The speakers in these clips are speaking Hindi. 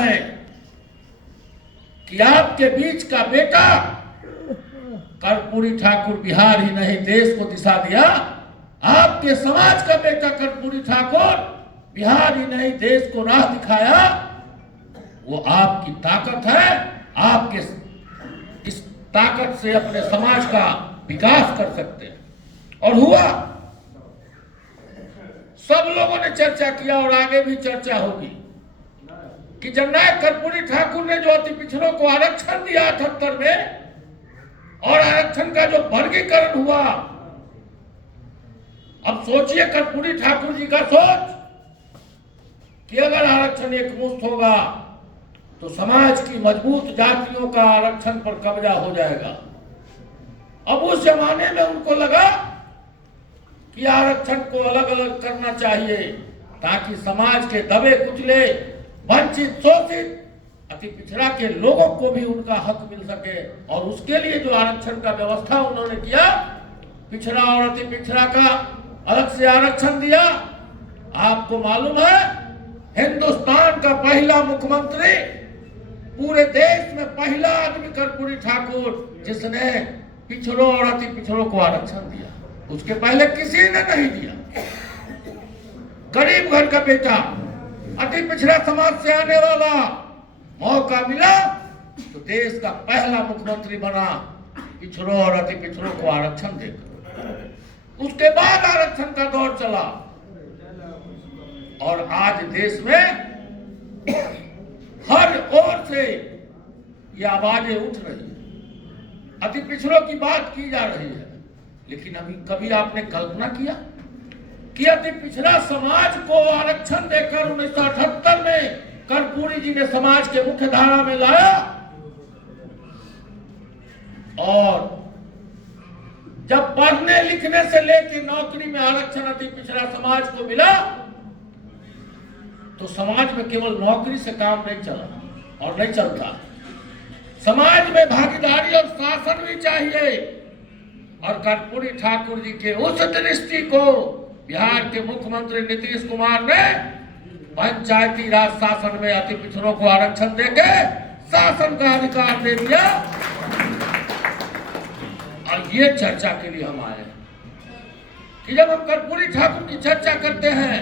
है कि आपके बीच का बेटा कर्पूरी ठाकुर बिहार ही नहीं देश को दिशा दिया, आपके समाज का बेटा कर्पूरी ठाकुर बिहार ही नहीं देश को राह दिखाया। वो आपकी ताकत है, आपके इस ताकत से अपने समाज का विकास कर सकते हैं। और हुआ, सब लोगों ने चर्चा किया और आगे भी चर्चा होगी कि जननायक कर्पूरी ठाकुर ने जो अति पिछड़ों को आरक्षण दिया 78 में, और आरक्षण का जो वर्गीकरण हुआ, अब सोचिए कर्पूरी ठाकुर जी का सोच कि अगर आरक्षण एक मुश्त होगा तो समाज की मजबूत जातियों का आरक्षण पर कब्जा हो जाएगा। अब उस जमाने में उनको लगा कि आरक्षण को अलग अलग करना चाहिए ताकि समाज के दबे कुचले, वंचित, शोषित, अति पिछड़ा के लोगों को भी उनका हक मिल सके। और उसके लिए जो आरक्षण का व्यवस्था उन्होंने किया, पिछड़ा और अति पिछड़ा का अलग से आरक्षण दिया। आपको मालूम है, हिंदुस्तान का पहला मुख्यमंत्री, पूरे देश में पहला आदमी कर्पूरी ठाकुर जिसने पिछड़ों और अति पिछड़ों को आरक्षण दिया। उसके पहले किसी ने नहीं दिया। गरीब घर का बेटा, अति पिछड़ा समाज से आने वाला, मौका मिला तो देश का पहला मुख्यमंत्री बना, पिछड़ों और अति पिछड़ों को आरक्षण देकर। उसके बाद आरक्षण का दौर चला और आज देश में हर ओर से ये आवाजें उठ रही है, अति पिछड़ों की बात की जा रही है। लेकिन अभी कभी आपने कल्पना किया कि अति पिछड़ा समाज को आरक्षण देकर 1978 में कर्पूरी जी ने समाज के मुख्य धारा में लाया, और जब पढ़ने लिखने से लेकर नौकरी में आरक्षण अति पिछड़ा समाज को मिला तो समाज में केवल नौकरी से काम नहीं चला और नहीं चलता, समाज में भागीदारी और शासन भी चाहिए। और कर्पूरी ठाकुर जी के उस दृष्टि को बिहार के मुख्यमंत्री नीतीश कुमार ने पंचायती राज शासन में अति पिछड़ों को आरक्षण देके शासन का अधिकार दे दिया। और ये चर्चा के लिए हम आए कि जब हम कर्पूरी ठाकुर की चर्चा करते हैं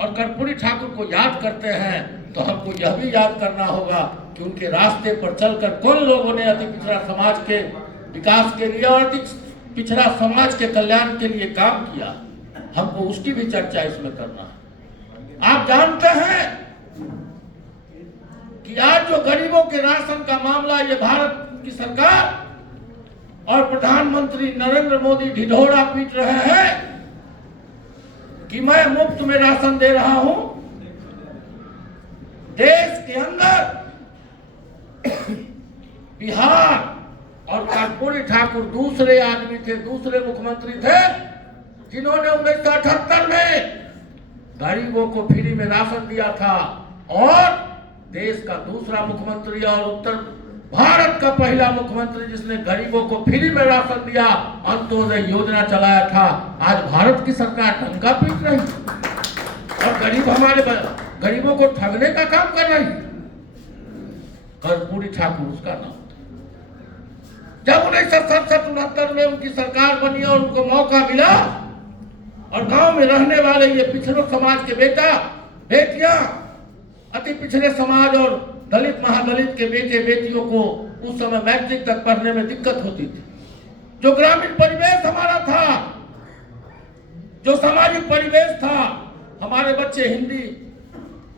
और कर्पूरी ठाकुर को याद करते हैं तो हमको यह भी याद करना होगा कि उनके रास्ते पर चलकर कौन लोगों ने अति पिछड़ा समाज के विकास के लिए और अति पिछड़ा समाज के कल्याण के लिए काम किया। हमको उसकी भी चर्चा इसमें करना है। आप जानते हैं कि आज जो गरीबों के राशन का मामला, ये भारत की सरकार और प्रधानमंत्री नरेंद्र मोदी ढिढोरा पीट रहे हैं कि मैं मुफ्त में राशन दे रहा हूं। देश के अंदर बिहार और कर्पूरी ठाकुर दूसरे आदमी थे, दूसरे मुख्यमंत्री थे जिन्होंने 1978 में गरीबों को फ्री में राशन दिया था, और देश का दूसरा मुख्यमंत्री और उत्तर भारत का पहला मुख्यमंत्री जिसने गरीबों को फ्री में राशन दिया, अंत्योदय योजना चलाया था। आज भारत की सरकार डंका पीट रही और गरीबों को ठगने का काम कर रही। कर्पूरी ठाकुर उसका नाम। जब 1967-69 में उनकी सरकार बनी और उनको मौका मिला और गांव में रहने वाले ये पिछड़ों समाज के बेटा बेटियां, अति पिछड़े समाज और दलित महादलित के बेटे बेटियों को उस समय मैट्रिक तक पढ़ने में दिक्कत होती थी। जो ग्रामीण परिवेश हमारा था, जो सामाजिक परिवेश था, हमारे बच्चे हिंदी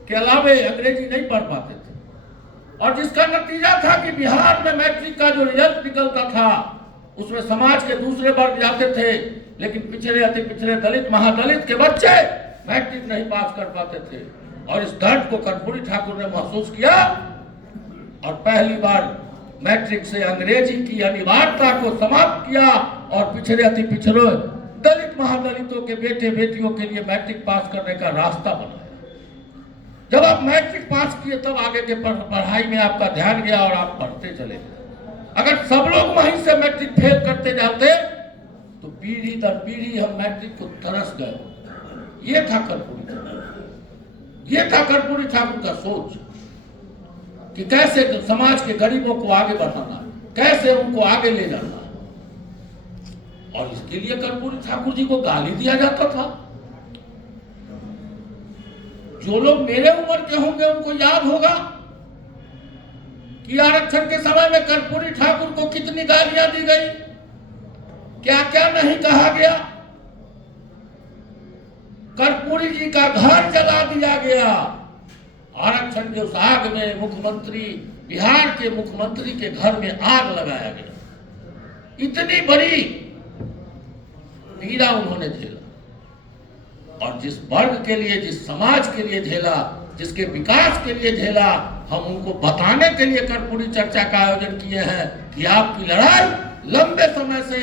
के अलावे अंग्रेजी नहीं पढ़ पाते थे, और जिसका नतीजा था कि बिहार में मैट्रिक का जो रिजल्ट निकलता था उसमें समाज के दूसरे वर्ग जाते थे, लेकिन पिछड़े अति पिछड़े दलित महादलित के बच्चे मैट्रिक नहीं पास कर पाते थे। और इस दर्द को कर्पूरी ठाकुर ने महसूस किया और पहली बार मैट्रिक से अंग्रेजी की अनिवार्यता को समाप्त किया और पिछड़े अति पिछड़े दलित महादलितों के बेटे बेटियों के लिए मैट्रिक पास करने का रास्ता बनाया। जब आप मैट्रिक पास किए तब आगे के पढ़ाई में आपका ध्यान गया और आप पढ़ते चले। अगर सब लोग वहीं से मैट्रिक फेल करते जाते तो पीढ़ी दर पीढ़ी हम मैट्रिक को तरस गए। ये था कर्पूरी ठाकुर का सोच। कि कैसे तो समाज के गरीबों को आगे बढ़ाना, कैसे उनको आगे ले जाना। और इसके लिए कर्पूरी ठाकुर जी को गाली दिया जाता था। जो लोग मेरे उम्र के होंगे उनको याद होगा कि आरक्षण के समय में कर्पूरी ठाकुर को कितनी गालियां दी गई, क्या क्या नहीं कहा गया। कर्पूरी जी का घर जला दिया गया। आरक्षण के उस आग में मुख्यमंत्री, बिहार के मुख्यमंत्री के घर में आग लगाया गया। इतनी बड़ी पीड़ा उन्होंने झेला और जिस वर्ग के लिए, जिस समाज के लिए झेला, जिसके विकास के लिए झेला, हम उनको बताने के लिए कर्पूरी चर्चा का आयोजन किए हैं कि आपकी लड़ाई लंबे समय से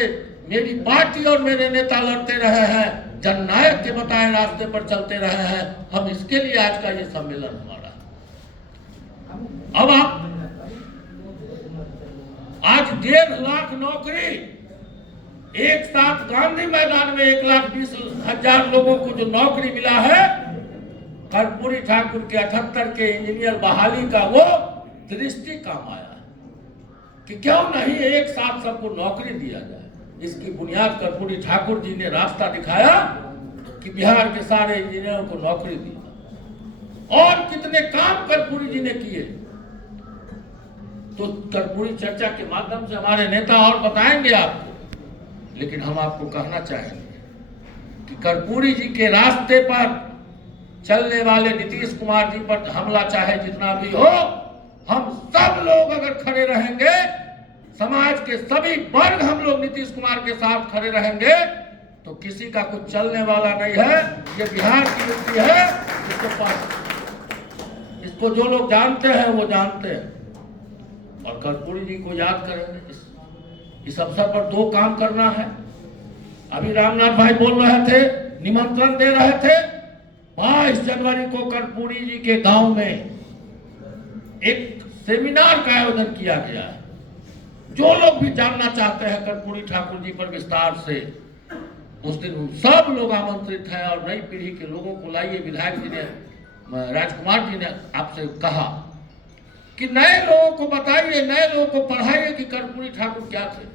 मेरी पार्टी और मेरे नेता लड़ते रहे हैं, जननायक के बताए रास्ते पर चलते रहे हैं। हम इसके लिए आज का ये सम्मेलन हमारा। अब आप आज 1.5 लाख नौकरी एक साथ गांधी मैदान में 1,20,000 लोगों को जो नौकरी मिला है, कर्पूरी ठाकुर के 78 के इंजीनियर बहाली का वो दृष्टि काम आया है कि क्यों नहीं एक साथ सबको नौकरी दिया जाए। इसकी बुनियाद कर्पूरी ठाकुर जी ने रास्ता दिखाया कि बिहार के सारे इंजीनियरों को नौकरी दी। और कितने काम कर्पूरी जी ने किए तो कर्पूरी चर्चा के माध्यम से हमारे नेता और बताएंगे आपको। लेकिन हम आपको कहना चाहेंगे कि कर्पूरी जी के रास्ते पर चलने वाले नीतीश कुमार जी पर हमला चाहे जितना भी हो, हम सब लोग अगर खड़े रहेंगे, समाज के सभी वर्ग हम लोग नीतीश कुमार के साथ खड़े रहेंगे तो किसी का कुछ चलने वाला नहीं है। ये बिहार की युक्ति है, इसको जो लोग जानते हैं वो जानते हैं। और कर्पूरी जी को याद करेंगे। इस अवसर पर 2 काम करना है। अभी रामनाथ भाई बोल रहे थे, निमंत्रण दे रहे थे। 22 जनवरी को कर्पूरी जी के गांव में एक सेमिनार का आयोजन किया गया है। जो लोग भी जानना चाहते हैं कर्पूरी ठाकुर जी पर विस्तार से, उस दिन सब लोग आमंत्रित हैं। और नई पीढ़ी के लोगों को लाइए। विधायक जी ने, राजकुमार जी ने आपसे कहा कि नए लोगों को बताइए, नए लोगों को पढ़ाइए कि कर्पूरी ठाकुर क्या थे।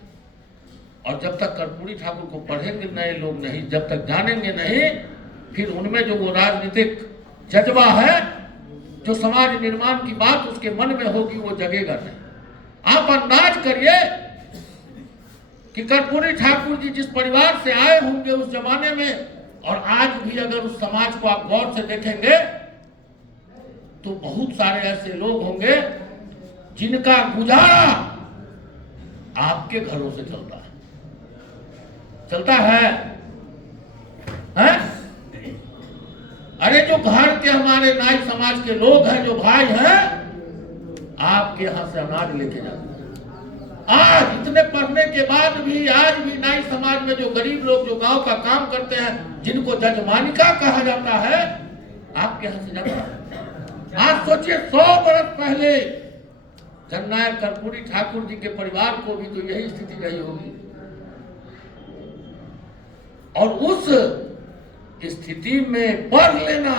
और जब तक कर्पूरी ठाकुर को पढ़ेंगे नए लोग नहीं, जब तक जानेंगे नहीं, फिर उनमें जो वो राजनीतिक जज्बा है, जो समाज निर्माण की बात उसके मन में होगी, वो जगेगा नहीं। आप अंदाज करिए कि कर्पूरी ठाकुर जी जिस परिवार से आए होंगे उस जमाने में, और आज भी अगर उस समाज को आप गौर से देखेंगे तो बहुत सारे ऐसे लोग होंगे जिनका गुजारा आपके घरों से चलता है, हैं? अरे जो घर के हमारे नाई समाज के लोग हैं, जो भाई हैं, आपके यहां से अनाज लेके जाते हैं। आज इतने पढ़ने के बाद भी आज भी नाई समाज में जो गरीब लोग जो गांव का काम करते हैं, जिनको जजमानिका कहा जाता है, आपके यहां से जाता है। आज सोचिए 100 वर्ष पहले जननायक कर्पूरी ठाकुर जी के परिवार को भी तो यही स्थिति रही होगी। और उस स्थिति में पढ़ लेना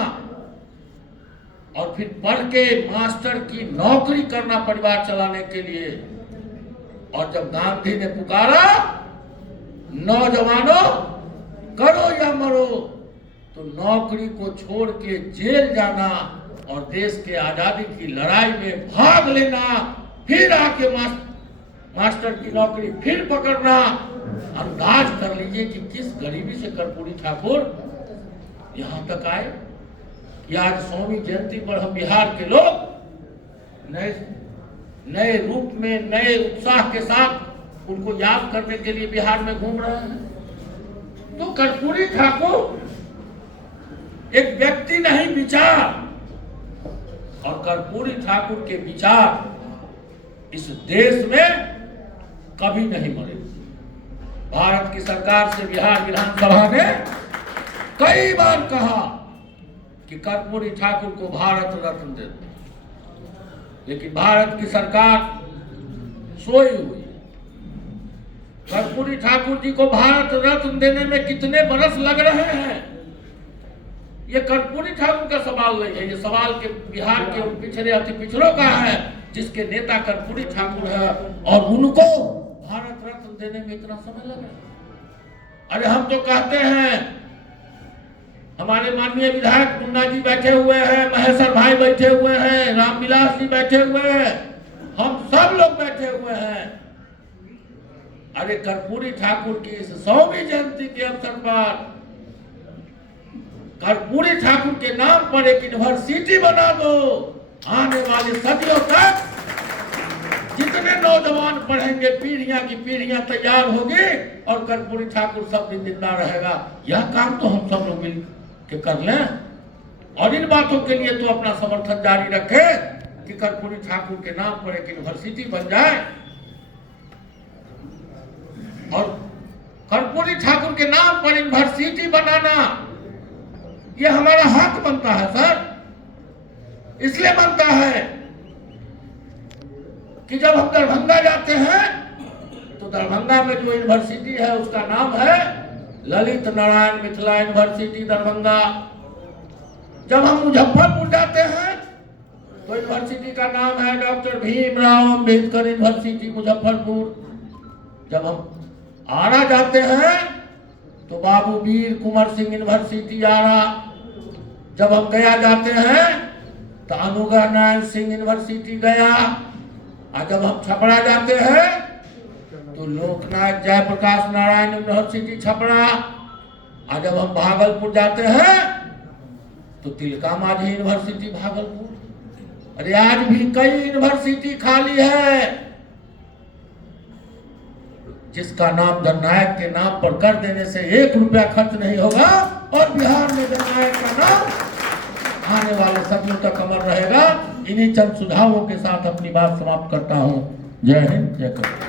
और फिर पढ़ के मास्टर की नौकरी करना परिवार चलाने के लिए। और जब गांधी ने पुकारा, नौजवानों करो या मरो, तो नौकरी को छोड़ के जेल जाना और देश के आजादी की लड़ाई में भाग लेना, फिर आके मास्टर की नौकरी फिर पकड़ना। अंदाज कर लीजिए कि किस गरीबी से कर्पूरी ठाकुर यहां तक आए कि आज स्वामी जयंती पर हम बिहार के लोग नए रूप में, नए उत्साह के साथ उनको याद करने के लिए बिहार में घूम रहे हैं। तो कर्पूरी ठाकुर एक व्यक्ति नहीं, विचार। और कर्पूरी ठाकुर के विचार इस देश में कभी नहीं मरे। भारत की सरकार से बिहार विधानसभा ने कई बार कहा कि कर्पूरी ठाकुर को भारत रत्न दे दो, लेकिन भारत की सरकार सोई हुई। कर्पूरी ठाकुर जी को भारत रत्न देने में कितने बरस लग रहे हैं, ये कर्पूरी ठाकुर का सवाल नहीं है। ये सवाल के बिहार के पिछड़े अति पिछड़ों का है जिसके नेता कर्पूरी ठाकुर है, और उनको भारत रत्न देने में इतना समय लगा। अरे हम तो कहते हैं, हमारे माननीय विधायक मुन्ना जी बैठे हुए हैं, महेश्वर भाई बैठे हुए हैं, रामविलास जी बैठे हुए हैं, हम सब लोग बैठे हुए हैं। अरे कर्पूरी ठाकुर की इस 100वीं जयंती के अवसर पर कर्पूरी ठाकुर के नाम पर एक यूनिवर्सिटी बना दो। आने वाली सदियों तक जितने नौजवान पढ़ेंगे, पीढ़ियां की पीढ़ियां तैयार होगी और कर्पूरी ठाकुर सब दिन जिंदा रहेगा। यह काम तो हम सब लोग मिल के कर लें, और इन बातों के लिए तो अपना समर्थन जारी रखें कि कर्पूरी ठाकुर के नाम पर एक यूनिवर्सिटी बन जाए। और कर्पूरी ठाकुर के नाम पर यूनिवर्सिटी बनाना यह हमारा हक बनता है सर। इसलिए बनता है कि जब हम दरभंगा जाते हैं तो दरभंगा में जो यूनिवर्सिटी है उसका नाम है ललित नारायण मिथिला यूनिवर्सिटी दरभंगा। जब हम मुजफ्फरपुर जाते हैं तो यूनिवर्सिटी का नाम है डॉक्टर भीमराव अंबेडकर यूनिवर्सिटी मुजफ्फरपुर। जब हम आरा जाते हैं तो बाबू वीर कुंवर सिंह यूनिवर्सिटी आरा। जब हम गया जाते हैं तो अनुग्रह नारायण सिंह यूनिवर्सिटी गया। और जब हम छपरा जाते हैं तो लोकनाथ जयप्रकाश नारायण यूनिवर्सिटी छपरा। और जब हम भागलपुर जाते हैं तो तिलका मांझी यूनिवर्सिटी भागलपुर। अरे आज भी कई यूनिवर्सिटी खाली है। जिसका नाम जननायक के नाम पर कर देने से 1 रुपया खर्च नहीं होगा, और बिहार में जननायक का नाम आने वाले सदियों तक अमर रहेगा। इन्हीं चंद सुझावों के साथ अपनी बात समाप्त करता हूं। जय हिंद, जय करतार।